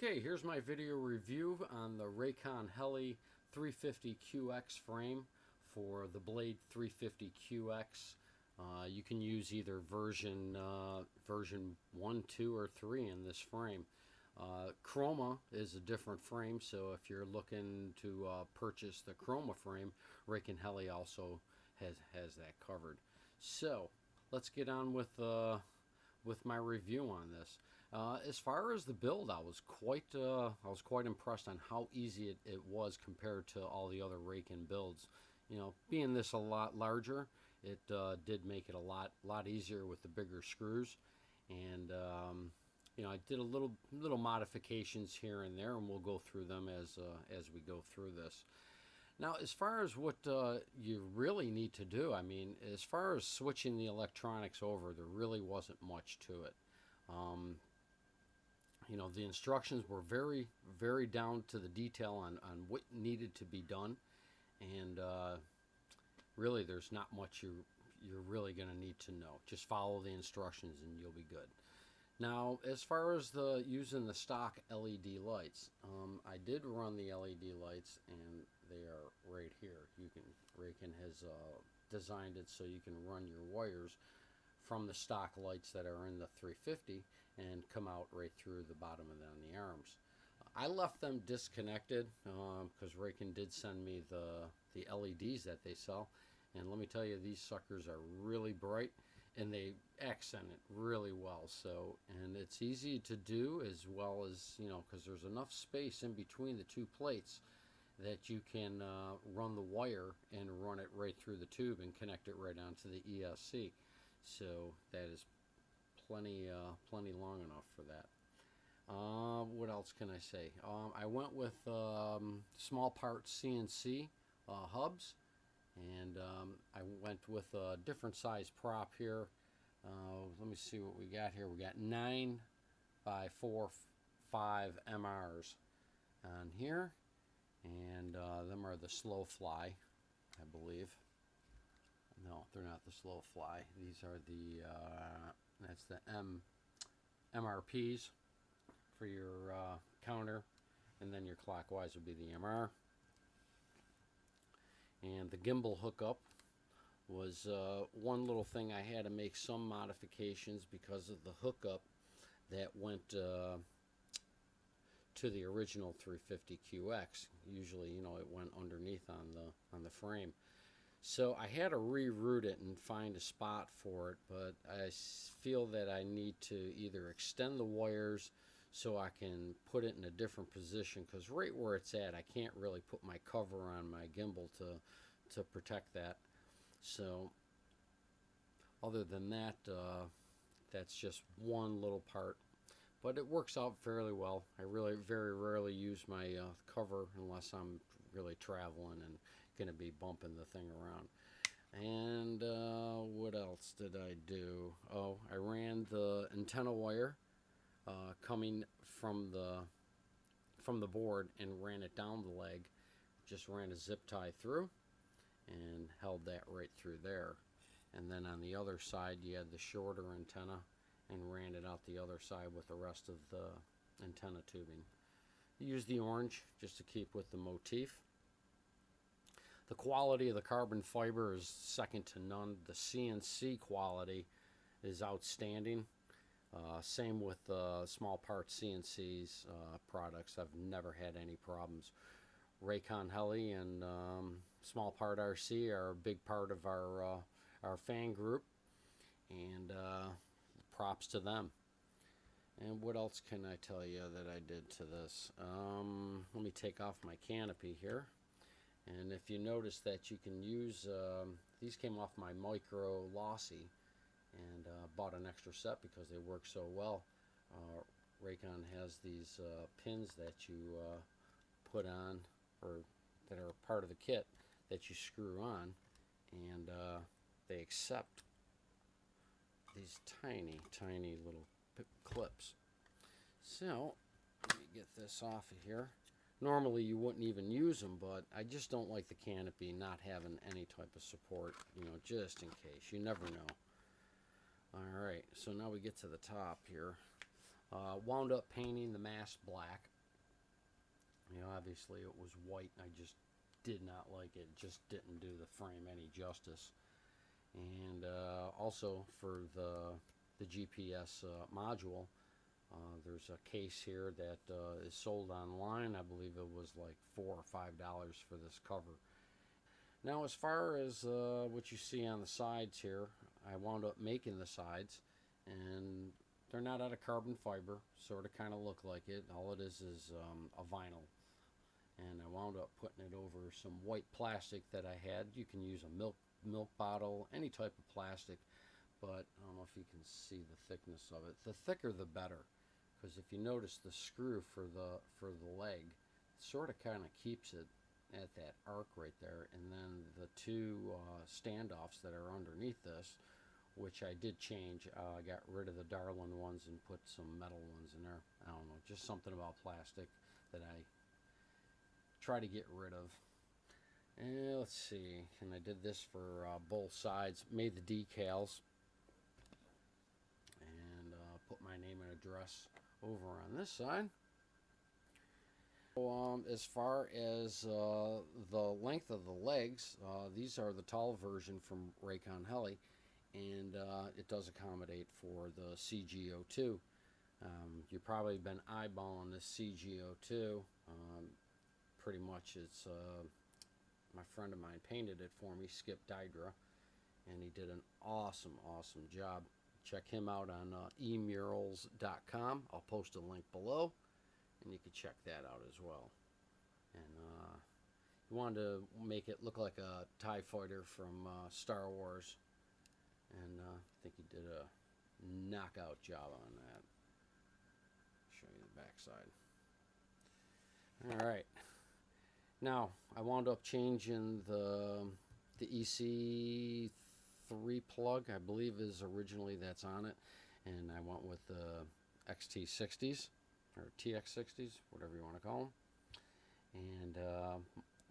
Okay, here's my video review on the Rakon Heli 350QX frame for the Blade 350QX. You can use either version 1, 2, or 3 in this frame. Chroma is a different frame, so if you're looking to purchase the Chroma frame, Rakon Heli also has that covered. So let's get on with my review on this. As far as the build, I was quite impressed on how easy it was compared to all the other Rakon builds. You know, being this a lot larger, it did make it a lot easier with the bigger screws, and you know, I did a little modifications here and there, and we'll go through them as we go through this. Now, as far as what you really need to do, I mean, as far as switching the electronics over, there really wasn't much to it. You know, the instructions were very down to the detail on what needed to be done, and really there's not much you're really going to need to know. Just follow the instructions and you'll be good. Now, as far as using the stock LED lights, I did run the LED lights, and they are right here. Rakon has designed it so you can run your wires from the stock lights that are in the 350 and come out right through the bottom of them on the arms. I left them disconnected because Rakon did send me the LEDs that they sell, and let me tell you, these suckers are really bright and they accent it really well. So, and it's easy to do, as well as, you know, because there's enough space in between the two plates that you can run the wire and run it right through the tube and connect it right onto the ESC. So that is plenty long enough for that. What else can I say? I went with small part CNC hubs, and I went with a different size prop here. Let me see what we got here. We got 9 by 4, 5 MRs on here, and them are the slow fly, I believe. No, they're not the slow fly. These are the that's the MRPs for your counter, and then your clockwise would be the MR. And the gimbal hookup was one little thing I had to make some modifications because of the hookup that went to the original 350QX. Usually, you know, it went underneath on the frame. So I had to reroute it and find a spot for it, but I feel that I need to either extend the wires so I can put it in a different position, because right where it's at, I can't really put my cover on my gimbal to protect that. So other than that, that's just one little part, but it works out fairly well. I really very rarely use my cover unless I'm really traveling and going to be bumping the thing around. And what else did I do? Oh, I ran the antenna wire coming from the board and ran it down the leg. Just ran a zip tie through and held that right through there. And then on the other side, you had the shorter antenna and ran it out the other side with the rest of the antenna tubing. Use the orange just to keep with the motif. The quality of the carbon fiber is second to none. The CNC quality is outstanding. Same with small part CNC's products. I've never had any problems. Rakon Heli and small part RC are a big part of our fan group, and props to them. And what else can I tell you that I did to this? Let me take off my canopy here. And if you notice that you can use, these came off my micro lossy, and bought an extra set because they work so well. Rakon has these pins that you put on, or that are part of the kit, that you screw on, and they accept these tiny little clips. So let me get this off of here. Normally you wouldn't even use them, but I just don't like the canopy not having any type of support, you know, just in case. You never know. Alright, so now we get to the top here. Wound up painting the mast black. You know, obviously it was white, and I just did not like it. It just didn't do the frame any justice. And also for the GPS module, there's a case here that is sold online. I believe it was like $4 or $5 for this cover. Now, as far as what you see on the sides here, I wound up making the sides, and they're not out of carbon fiber. Sort of kind of look like it. All it is a vinyl. And I wound up putting it over some white plastic that I had. You can use a milk bottle, any type of plastic, but I don't know if you can see the thickness of it. The thicker the better, because if you notice the screw for the leg, sort of kind of keeps it at that arc right there, and then the two standoffs that are underneath this, which I did change. I got rid of the Darlin ones and put some metal ones in there. I don't know, just something about plastic that I try to get rid of. And let's see, and I did this for both sides. Made the decals and put my name and address over on this side. So, as far as the length of the legs, these are the tall version from Rakon Heli, and it does accommodate for the CG02. You've probably been eyeballing this CG02. Pretty much it's my friend of mine painted it for me, Skip Dydra, and he did an awesome job. Check him out on emurals.com. I'll post a link below, and you can check that out as well. And he wanted to make it look like a TIE fighter from Star Wars, and I think he did a knockout job on that. Show you the back side. All right. Now, I wound up changing the EC3 plug, I believe is originally that's on it, and I went with the XT60s, or TX60s, whatever you want to call them, and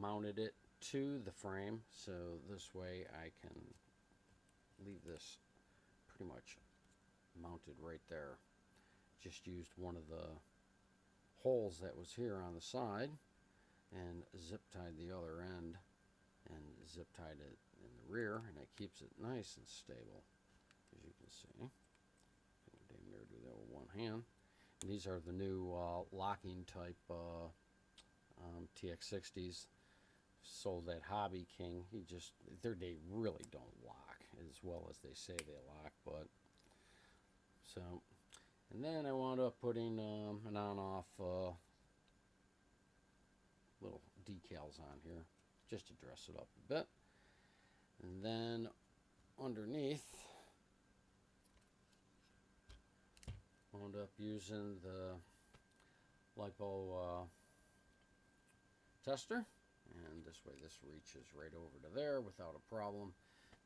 mounted it to the frame, so this way I can leave this pretty much mounted right there. Just used one of the holes that was here on the side, and zip tied the other end, and zip tied it in the rear, and it keeps it nice and stable, as you can see. I can damn near do that with one hand. And these are the new locking type TX60s, sold at Hobby King. They really don't lock as well as they say they lock, but so. And then I wound up putting an on-off little decals on here just to dress it up a bit. And then underneath, wound up using the lipo tester, and this way this reaches right over to there without a problem.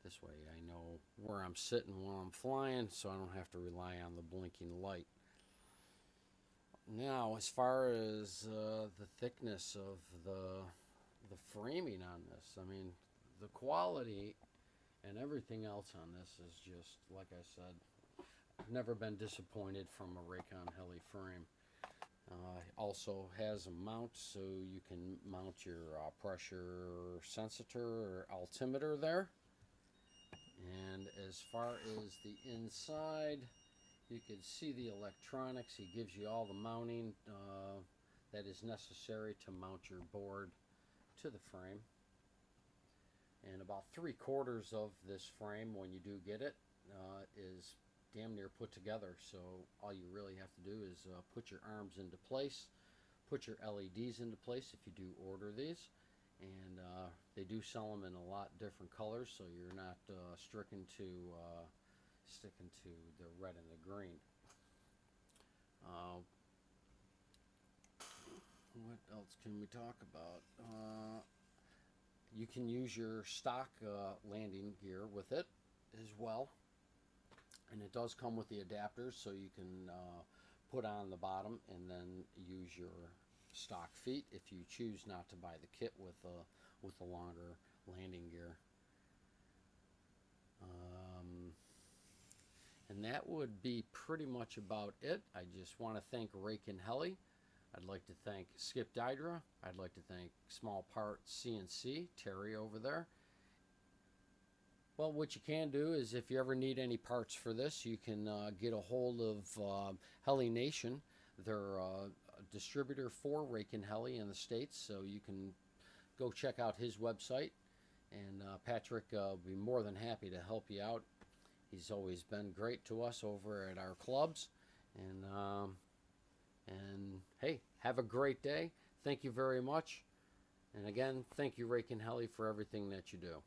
This way I know where I'm sitting while I'm flying, so I don't have to rely on the blinking light. Now, as far as the thickness of the framing on this, I mean, the quality and everything else on this is just, like I said, I've never been disappointed from a Rakon Heli frame. Also has a mount, so you can mount your pressure sensor or altimeter there. And as far as the inside, you can see the electronics. He gives you all the mounting that is necessary to mount your board to the frame. And about 3/4 of this frame, when you do get it, is damn near put together. So all you really have to do is put your arms into place, put your LEDs into place if you do order these. And they do sell them in a lot different colors, so you're not sticking to the red and the green. What else can we talk about? You can use your stock landing gear with it as well, and it does come with the adapters, so you can put on the bottom and then use your stock feet if you choose not to buy the kit with the longer landing gear. And that would be pretty much about it. I just want to thank Rakon Heli. I'd like to thank Skip Dydra. I'd like to thank Small Part CNC, Terry over there. Well, what you can do is if you ever need any parts for this, you can get a hold of Heli Nation. They're a distributor for Rakon Heli in the States, so you can go check out his website. And Patrick will be more than happy to help you out. He's always been great to us over at our clubs. And hey, have a great day. Thank you very much. And again, thank you, Rakon Heli, for everything that you do.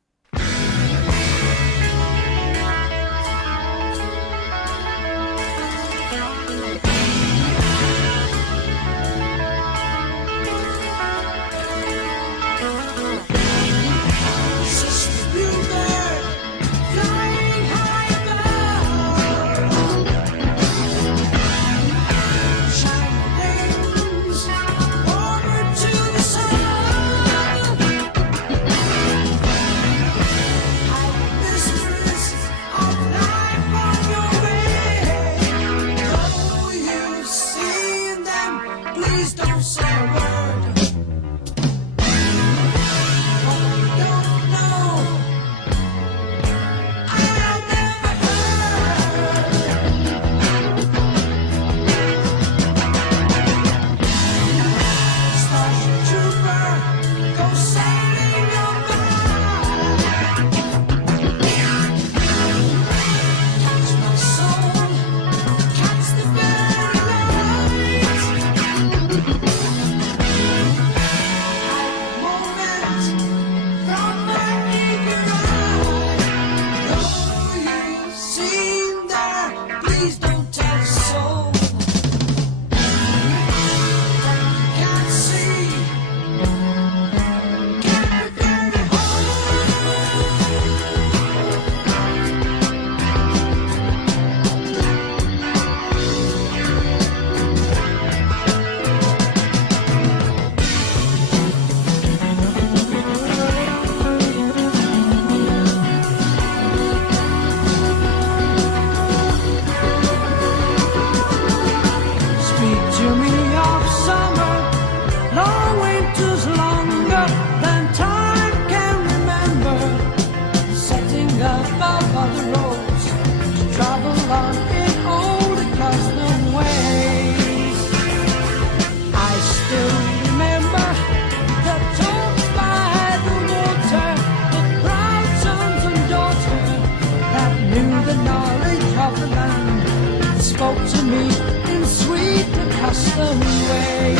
Spoke to me in sweet accustomed ways.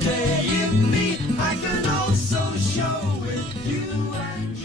Day in me, I can also show it you and you.